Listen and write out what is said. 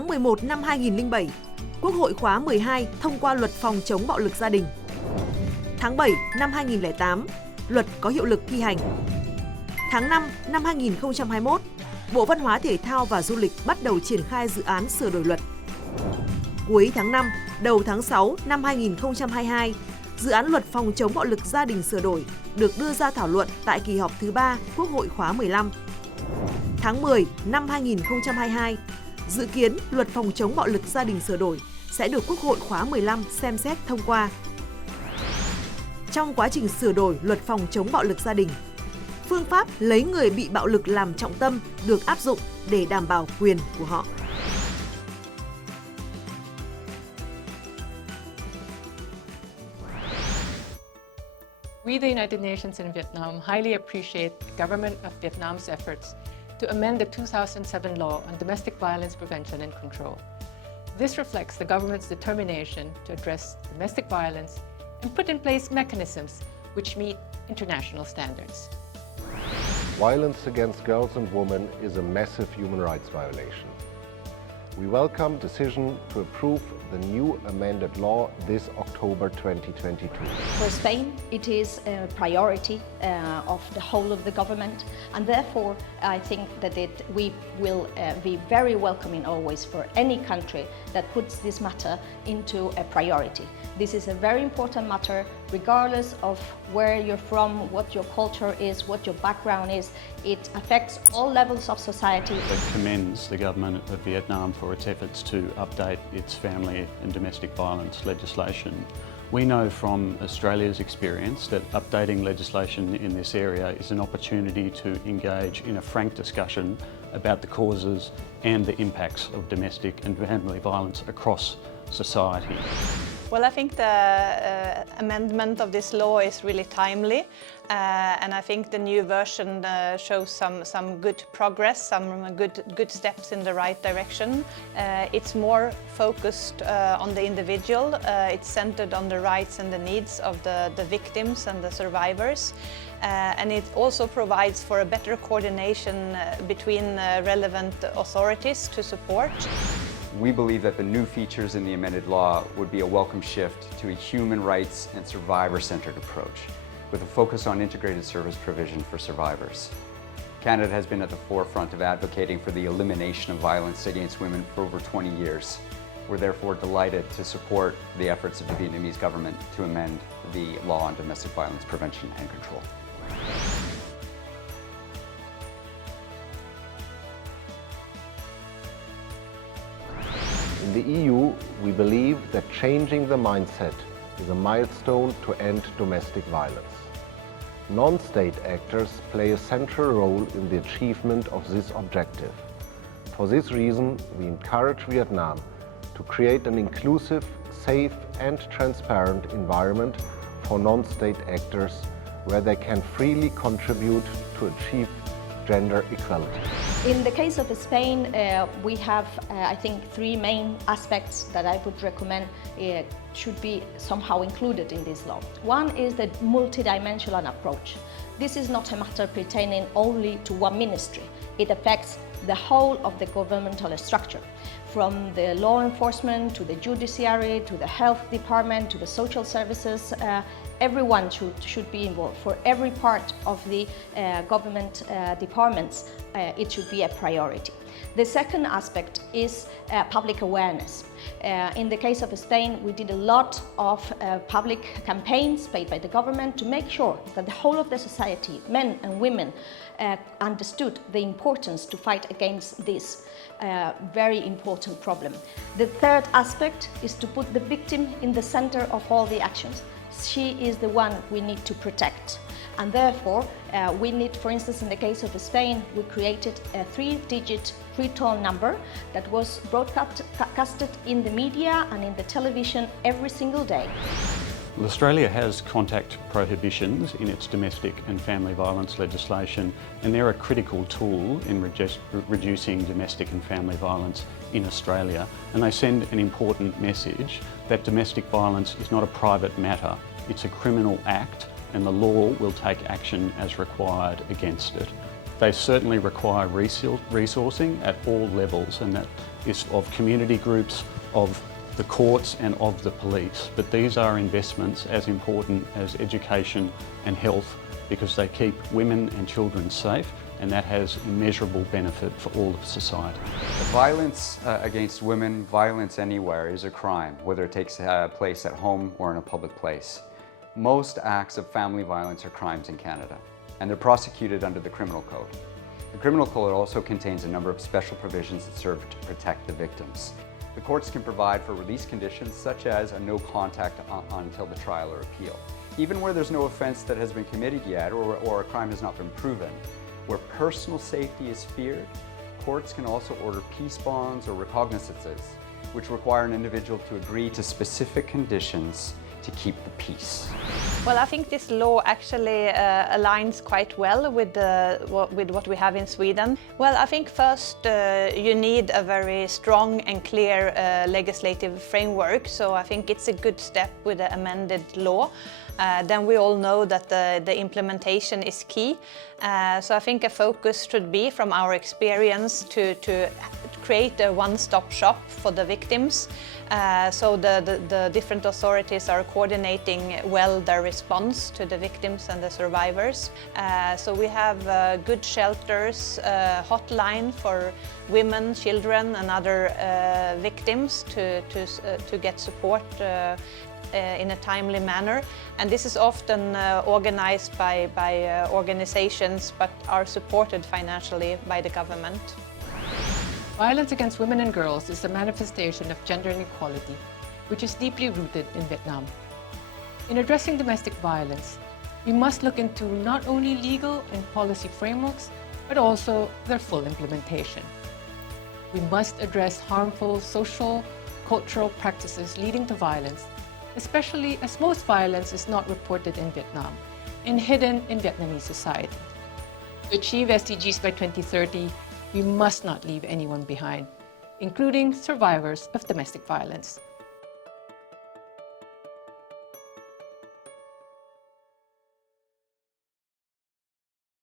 Tháng 11 năm 2007, Quốc hội khóa 12 thông qua luật phòng chống bạo lực gia đình. Tháng 7 năm 2008, luật có hiệu lực thi hành. Tháng 5 năm 2021, Bộ Văn hóa Thể thao và Du lịch bắt đầu triển khai dự án sửa đổi luật. Cuối tháng 5, đầu tháng 6 năm 2022, dự án luật phòng chống bạo lực gia đình sửa đổi được đưa ra thảo luận tại kỳ họp thứ 3 Quốc hội khóa 15. Tháng 10 năm 2022, dự kiến luật phòng chống bạo lực gia đình sửa đổi sẽ được Quốc hội khóa 15 xem xét thông qua. Trong quá trình sửa đổi luật phòng chống bạo lực gia đình, phương pháp lấy người bị bạo lực làm trọng tâm được áp dụng để đảm bảo quyền của họ. We, the United Nations in Vietnam, highly appreciate the government of Vietnam's efforts to amend the 2007 law on domestic violence prevention and control. This reflects the government's determination to address domestic violence and put in place mechanisms which meet international standards. Violence against girls and women is a massive human rights violation. We welcome decision to approve the new amended law this October 2022. For Spain, it is a priority of the whole of the government, and therefore I think that we will be very welcoming always for any country that puts this matter into a priority. This is a very important matter, regardless of where you're from, what your culture is, what your background is. It affects all levels of society. It commends the government of Vietnam for its efforts to update its family and domestic violence legislation. We know from Australia's experience that updating legislation in this area is an opportunity to engage in a frank discussion about the causes and the impacts of domestic and family violence across society. Well, I think the amendment of this law is really timely, and I think the new version shows some good progress, some good steps in the right direction. It's more focused on the individual. It's centered on the rights and the needs of the victims and the survivors. And it also provides for a better coordination between relevant authorities to support. We believe that the new features in the amended law would be a welcome shift to a human rights and survivor-centered approach, with a focus on integrated service provision for survivors. Canada has been at the forefront of advocating for the elimination of violence against women for over 20 years. We're therefore delighted to support the efforts of the Vietnamese government to amend the law on domestic violence prevention and control. In the EU, we believe that changing the mindset is a milestone to end domestic violence. Non-state actors play a central role in the achievement of this objective. For this reason, we encourage Vietnam to create an inclusive, safe and transparent environment for non-state actors where they can freely contribute to achieve gender equality. In the case of Spain, we have, I think, three main aspects that I would recommend should be somehow included in this law. One is the multidimensional approach. This is not a matter pertaining only to one ministry. It affects the whole of the governmental structure, from the law enforcement to the judiciary, to the health department, to the social services. Everyone should be involved. For every part of the government departments, it should be a priority. The second aspect is public awareness. In the case of Spain, we did a lot of public campaigns paid by the government to make sure that the whole of the society, men and women, understood the importance to fight against this very important problem. The third aspect is to put the victim in the center of all the actions. She is the one we need to protect. And therefore, we need, for instance, in the case of Spain, we created a 3-digit free-toll number that was broadcasted in the media and in the television every single day. Well, Australia has contact prohibitions in its domestic and family violence legislation, and they're a critical tool in reducing domestic and family violence in Australia. And they send an important message that domestic violence is not a private matter, it's a criminal act, and the law will take action as required against it. They certainly require resourcing at all levels, and that is of community groups, of the courts and of the police. But these are investments as important as education and health, because they keep women and children safe, and that has immeasurable benefit for all of society. Violence against women, violence anywhere, is a crime, whether it takes place at home or in a public place. Most acts of family violence are crimes in Canada, and they're prosecuted under the Criminal Code. The Criminal Code also contains a number of special provisions that serve to protect the victims. The courts can provide for release conditions such as a no contact until the trial or appeal. Even where there's no offence that has been committed yet or a crime has not been proven, where personal safety is feared, courts can also order peace bonds or recognizances, which require an individual to agree to specific conditions to keep the peace. Well, I think this law actually aligns quite well with what we have in Sweden. Well, I think first you need a very strong and clear legislative framework, so I think it's a good step with the amended law. Then we all know that the implementation is key. So I think a focus should be, from our experience, to create a one-stop shop for the victims. So the different authorities are coordinating well their response to the victims and the survivors. So we have good shelters, hotline for women, children and other victims to get support in a timely manner, and this is often organized by organizations but are supported financially by the government. Violence against women and girls is a manifestation of gender inequality, which is deeply rooted in Vietnam. In addressing domestic violence, we must look into not only legal and policy frameworks, but also their full implementation. We must address harmful social, cultural practices leading to violence, especially as most violence is not reported in Vietnam and hidden in Vietnamese society. To achieve SDGs by 2030, we must not leave anyone behind, including survivors of domestic violence.